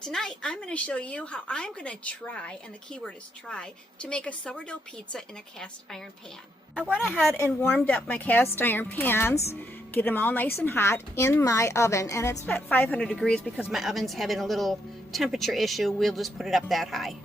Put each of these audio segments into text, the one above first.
Tonight I'm going to show you how I'm going to try, and the key word is try, to make a sourdough pizza in a cast iron pan. I went ahead and warmed up my cast iron pans, get them all nice and hot in my oven, and it's at 500 degrees because my oven's having a little temperature issue. We'll just put it up that high.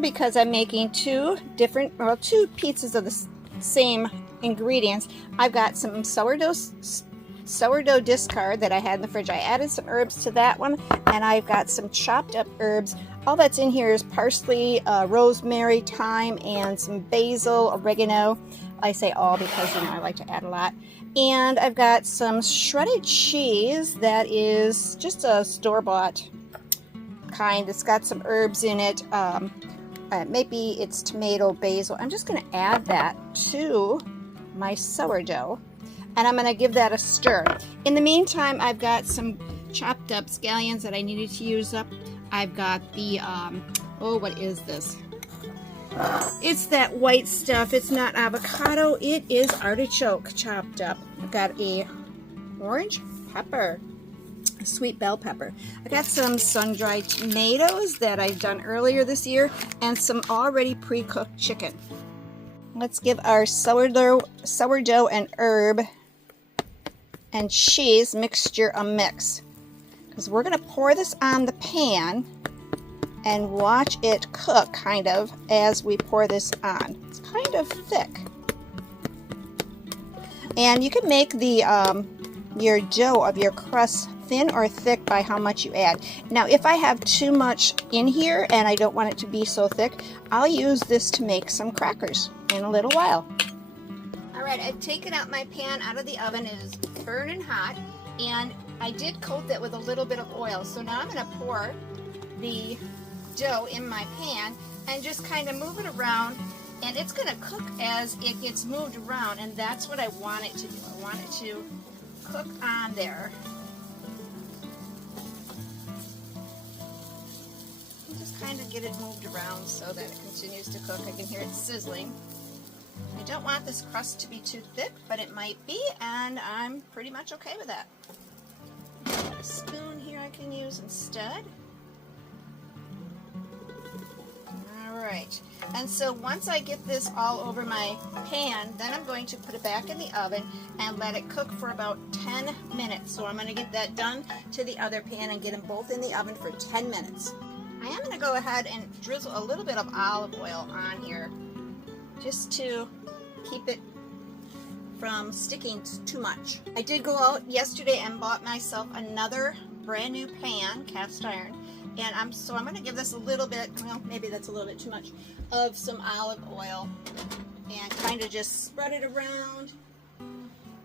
Because I'm making two pizzas of the same ingredients, I've got some sourdough discard that I had in the fridge. I added some herbs to that one, and I've got some chopped up herbs. All that's in here is parsley, rosemary, thyme, and some basil, oregano. I say all because, I like to add a lot. And I've got some shredded cheese that is just a store-bought kind. It's got some herbs in it. Maybe it's tomato, basil. I'm just going to add that to my sourdough, and I'm going to give that a stir. In the meantime, I've got some chopped up scallions that I needed to use up. I've got the, what is this? It's that white stuff. It's not avocado. It is artichoke chopped up. I've got a orange pepper, a sweet bell pepper. I got some sun-dried tomatoes that I've done earlier this year, and some already pre-cooked chicken. Let's give our sourdough and herb and cheese mixture a mix, because we're going to pour this on the pan and watch it cook kind of as we pour this on. It's kind of thick, and you can make the your dough of your crust thin or thick by how much you add. Now, if I have too much in here and I don't want it to be so thick, I'll use this to make some crackers in a little while. Alright, I've taken out my pan out of the oven. It is burning hot, and I did coat that with a little bit of oil. So now I'm going to pour the dough in my pan and just kind of move it around, and it's going to cook as it gets moved around, and that's what I want it to do. I want it to cook on there. And just kind of get it moved around so that it continues to cook. I can hear it sizzling. I don't want this crust to be too thick, but it might be, and I'm pretty much okay with that. Got a spoon here I can use instead. Alright, and so once I get this all over my pan, then I'm going to put it back in the oven and let it cook for about 10 minutes. So I'm going to get that done to the other pan and get them both in the oven for 10 minutes. I am going to go ahead and drizzle a little bit of olive oil on here, just to keep it from sticking too much. I did go out yesterday and bought myself another brand new pan, cast iron, and I'm going to give this a little bit, well, maybe that's a little bit too much, of some olive oil, and kind of just spread it around.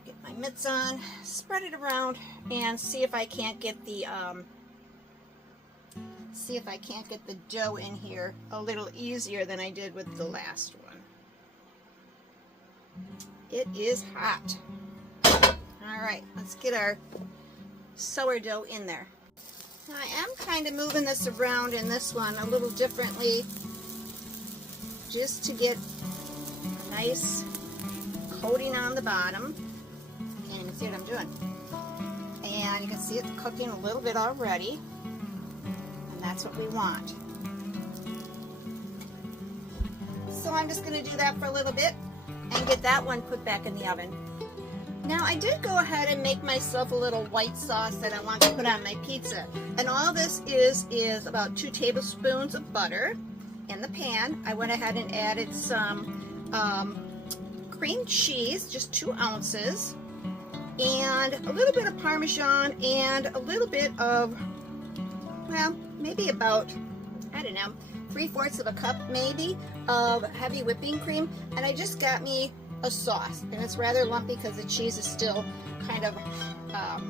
Get my mitts on, spread it around, and see if I can't get the dough in here a little easier than I did with the last one. It is hot. Alright, let's get our sourdough in there. Now, I am kind of moving this around in this one a little differently, just to get a nice coating on the bottom. Can't even see what I'm doing. And you can see it cooking a little bit already, and that's what we want. So I'm just going to do that for a little bit and get that one put back in the oven. Now, I did go ahead and make myself a little white sauce that I want to put on my pizza. And all this is about 2 tablespoons of butter in the pan. I went ahead and added some cream cheese, just 2 ounces, and a little bit of Parmesan, and a little bit of, well, maybe about, I don't know, 3/4 of a cup maybe of heavy whipping cream. And I just got me a sauce, and it's rather lumpy because the cheese is still kind of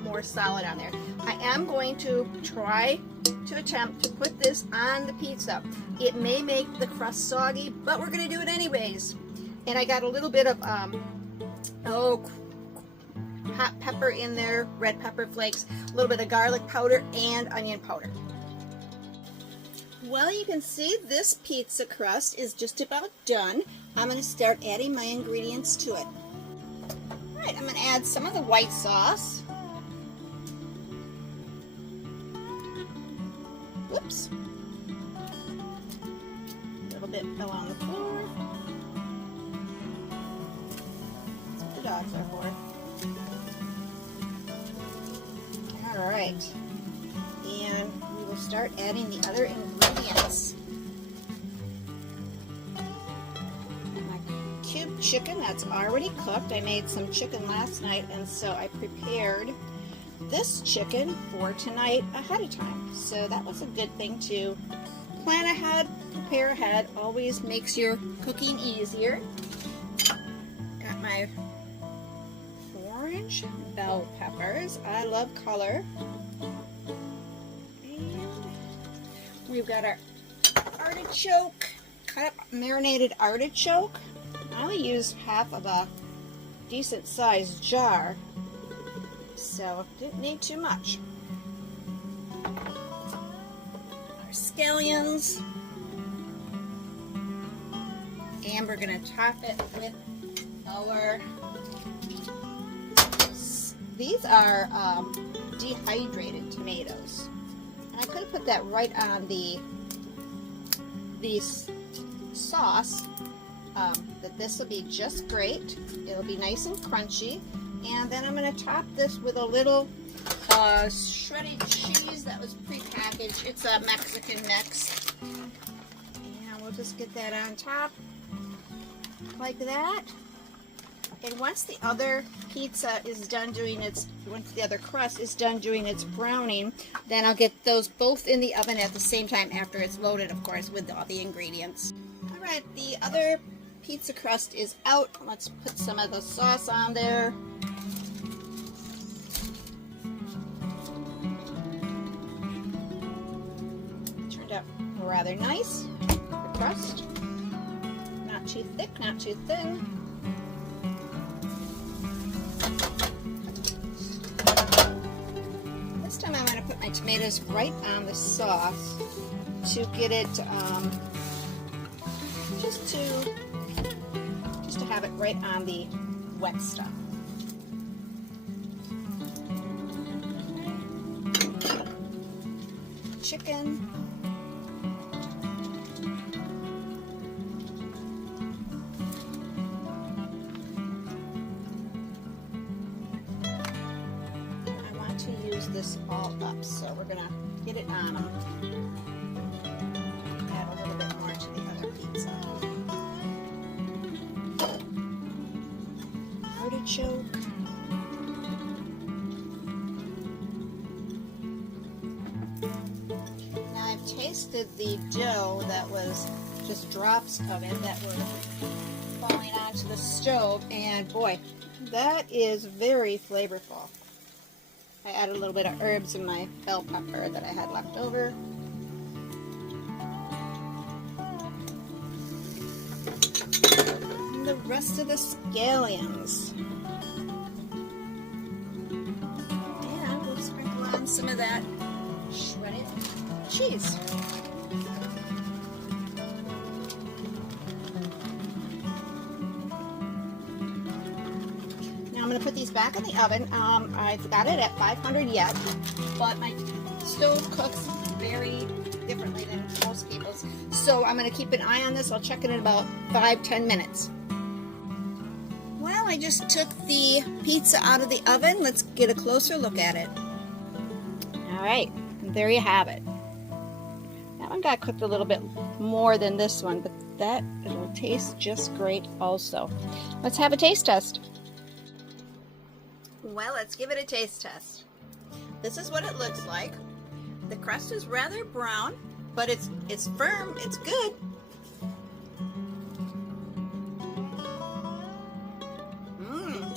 more solid on there. I am going to try to attempt to put this on the pizza. It may make the crust soggy, but we're going to do it anyways. And I got a little bit of hot pepper in there, red pepper flakes, a little bit of garlic powder, and onion powder. Well, you can see this pizza crust is just about done. I'm going to start adding my ingredients to it. Alright, I'm going to add some of the white sauce. Whoops. A little bit fell on the floor. That's what the dogs are for. All right. And we will start adding the other ingredients. My cube chicken that's already cooked. I made some chicken last night, and so I prepared this chicken for tonight ahead of time. So that was a good thing to plan ahead, prepare ahead. Always makes your cooking easier. Got my orange bell peppers. I love color. And we've got our artichoke, cut up marinated artichoke. I only used half of a decent sized jar, so didn't need too much. Our scallions, and we're going to top it with our, these are dehydrated tomatoes. And I could have put that right on the sauce, but this will be just great. It'll be nice and crunchy. And then I'm going to top this with a little shredded cheese that was prepackaged. It's a Mexican mix. And we'll just get that on top like that. And once the other pizza is done doing once the other crust is done doing its browning, then I'll get those both in the oven at the same time after it's loaded, of course, with all the ingredients. All right, the other pizza crust is out. Let's put some of the sauce on there. Turned out rather nice. The crust, not too thick, not too thin. This time I'm going to put my tomatoes right on the sauce to get it, just to have it right on the wet stuff. Chicken. I want to use this all up, so we're going to get it on them. Add a little bit more to the other pizza. Artichoke. Now I've tasted the dough that was just drops of it that were falling onto the stove, and boy, that is very flavorful. I added a little bit of herbs in my bell pepper that I had left over. And the rest of the scallions. And we'll sprinkle on some of that shredded cheese. I'm going to put these back in the oven. I've got it at 500 yet, but my stove cooks very differently than most people's. So I'm going to keep an eye on this. I'll check it in about 5-10 minutes. Well, I just took the pizza out of the oven. Let's get a closer look at it. All right, and there you have it. That one got cooked a little bit more than this one, but it'll taste just great also. Let's have a taste test. Well, let's give it a taste test. This is what it looks like. The crust is rather brown, but it's firm, it's good.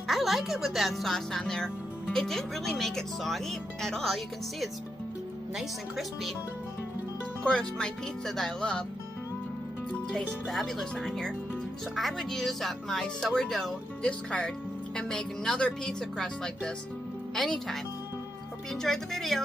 I like it with that sauce on there. It didn't really make it soggy at all. You can see it's nice and crispy. Of course, my pizza that I love tastes fabulous on here. So I would use my sourdough discard and make another pizza crust like this anytime. Hope you enjoyed the video.